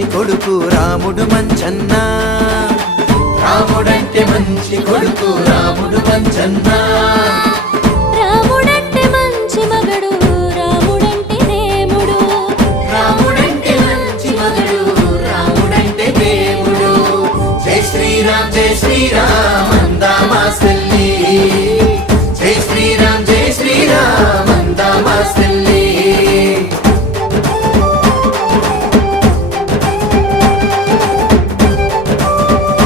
మంచి కొడుకు రాముడు మంచన్న, రాముడంటే మంచి కొడుకు రాముడు మంచన్న, రాముడంటే మంచి మగడు రాముడంటే దేవుడు, రాముడంటే మంచి మగడు రాముడంటే దేవుడు. జై శ్రీరామ్ జై శ్రీరామ్